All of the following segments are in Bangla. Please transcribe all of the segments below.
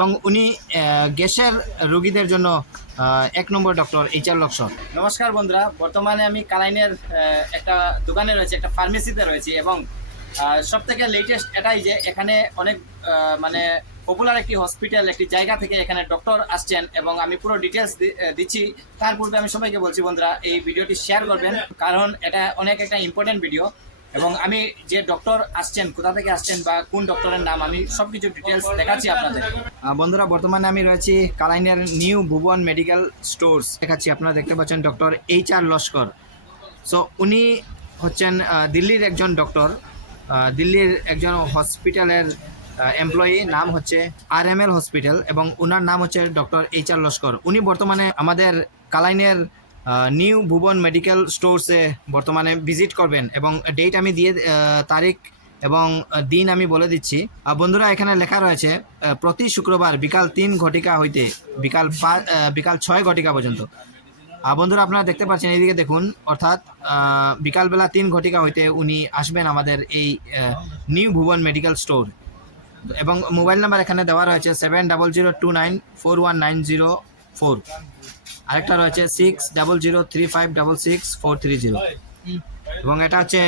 এবং উনি গ্যাসের রোগীদের জন্য এক নম্বর ডক্টর HR লস্কর। নমস্কার বন্ধুরা, বর্তমানে আমি কালাইনের একটা দোকানে রয়েছে, একটা ফার্মেসিতে রয়েছি এবং সব থেকে লেটেস্ট এটাই যে এখানে অনেক মানে পপুলার একটি হসপিটাল, একটি জায়গা থেকে এখানে ডক্টর আসছেন এবং আমি পুরো ডিটেলস দিচ্ছি। তার পূর্বে আমি সবাইকে বলছি বন্ধুরা, এই ভিডিওটি শেয়ার করবেন, কারণ এটা অনেক একটা ইম্পর্টেন্ট ভিডিও এবং আমি যে ডক্টর আসছেন, কোথা থেকে আসছেন বা কোন ডক্টরের নাম, আমি সব কিছু ডিটেলস দেখাচ্ছি আপনাদের। বন্ধুরা, বর্তমানে আমি রয়েছি কালাইনের নিউ ভুবন মেডিকেল স্টোর্স দেখাচ্ছি। আপনারা দেখতে পাচ্ছেন ডক্টর HR লস্কর। সো উনি হচ্ছেন দিল্লির একজন ডক্টর, দিল্লির একজন হসপিটালের এমপ্লয়ি, নাম হচ্ছে RML হসপিটাল এবং ওনার নাম হচ্ছে ডক্টর HR লস্কর। উনি বর্তমানে আমাদের কালাইনের নিউ ভুবন মেডিকেল স্টোরসে বর্তমানে ভিজিট করবেন এবং ডেট আমি দিয়ে তারিখ এবং দিন আমি বলে দিচ্ছি। বন্ধুরা, এখানে লেখা রয়েছে প্রতি শুক্রবার বিকাল 3 ঘটিকা হইতে বিকাল 6 ঘটিকা পর্যন্ত। বন্ধুরা, আপনারা দেখতে পাচ্ছেন, এইদিকে দেখুন, অর্থাৎ বিকালবেলা 3 ঘটিকা হইতে উনি আসবেন আমাদের এই নিউ ভুবন মেডিকেল স্টোর এবং মোবাইল নাম্বার এখানে দেওয়া রয়েছে 7002941904। আরেকটা রয়েছে 6003566430 এবং এটা হচ্ছে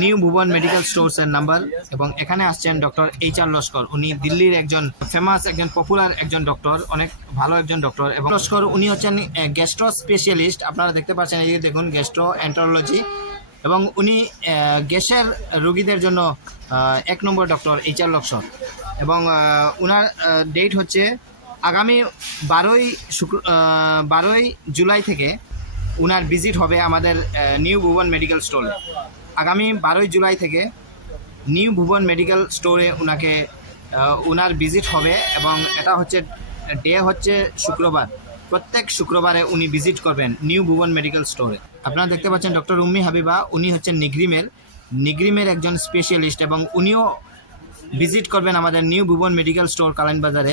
নিউ ভুবন মেডিকেল স্টোরসের নাম্বার। এবং এখানে আসছেন ডক্টর HR লস্কর। উনি দিল্লির একজন ফেমাস, একজন পপুলার একজন ডক্টর, অনেক ভালো একজন ডক্টর। এবং লস্কর উনি হচ্ছেন গ্যাস্ট্রো স্পেশালিস্ট। আপনারা দেখতে পাচ্ছেন, এই দেখুন, গ্যাস্ট্রো এন্টারোলজি এবং উনি গ্যাসের রোগীদের জন্য এক নম্বর ডক্টর HR লস্কর। এবং ওনার ডেট হচ্ছে আগামী 12ই জুলাই থেকে উনার ভিজিট হবে আমাদের নিউ ভুবন মেডিকেল স্টোরে। আগামী 12ই জুলাই থেকে নিউ ভুবন মেডিকেল স্টোরে উনাকে উনার ভিজিট হবে এবং এটা হচ্ছে ডে হচ্ছে শুক্রবার। প্রত্যেক শুক্রবারে উনি ভিজিট করবেন নিউ ভুবন মেডিকেল স্টোরে। আপনারা দেখতে পাচ্ছেন ডক্টর উম্মি হাবিবা, উনি হচ্ছেন নিগ্রিমের একজন স্পেশালিস্ট এবং উনিও ভিজিট করবেন আমাদের নিউ ভুবন মেডিকেল স্টোর কালাইন বাজারে।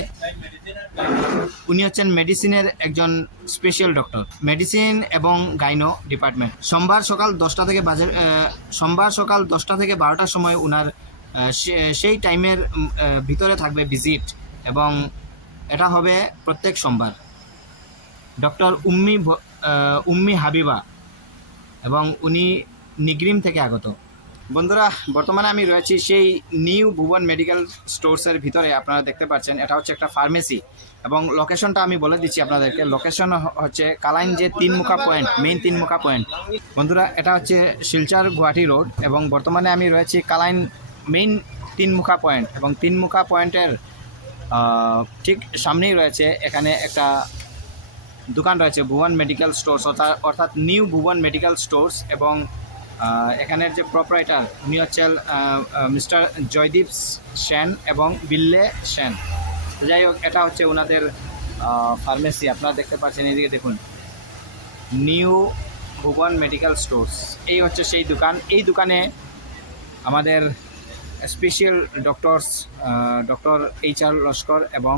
উনি হচ্ছেন মেডিসিনের একজন স্পেশাল ডক্টর, মেডিসিন এবং গাইনো ডিপার্টমেন্ট। সোমবার সকাল 10টা থেকে 12টার সময় উনার সেই টাইমের ভিতরে থাকবে ভিজিট এবং এটা হবে প্রত্যেক সোমবার। ডক্টর উম্মি হাবিবা এবং উনি নিগ্রিম থেকে আগত। বন্ধুরা, বর্তমানে আমি রয়েছি সেই নিউ ভুবন মেডিকেল স্টোরসের ভিতরে। আপনারা দেখতে পাচ্ছেন, এটা হচ্ছে একটা ফার্মেসি এবং লোকেশনটা আমি বলে দিচ্ছি আপনাদেরকে। লোকেশন হচ্ছে কালাইন যে তিনমুখা পয়েন্ট, মেইন তিনমুখা পয়েন্ট। বন্ধুরা, এটা হচ্ছে শিলচর গুয়াহাটি রোড এবং বর্তমানে আমি রয়েছি কালাইন মেইন তিনমুখা পয়েন্ট এবং তিনমুখা পয়েন্টের ঠিক সামনেই রয়েছে এখানে একটা দোকান রয়েছে, ভুবন মেডিকেল স্টোর্স, অর্থাৎ নিউ ভুবন মেডিকেল স্টোর্স। এবং এখানের যে প্রপারেটর উনি হচ্ছেন মিস্টার জয়দীপ সেন এবং বিল্লে সেন। যাই হোক, এটা হচ্ছে ওনাদের ফার্মেসি। আপনারা দেখতে পাচ্ছেন, এদিকে দেখুন, নিউ ভুবন মেডিকেল স্টোর্স। এই হচ্ছে সেই দোকান। এই দোকানে আমাদের special doctors doctor HR Laskar এবং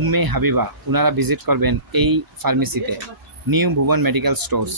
উম্মি হাবিবা ওনারা ভিজিট করবেন এই ফার্মেসিতে, নিউ ভুবন মেডিকেল স্টোর্স।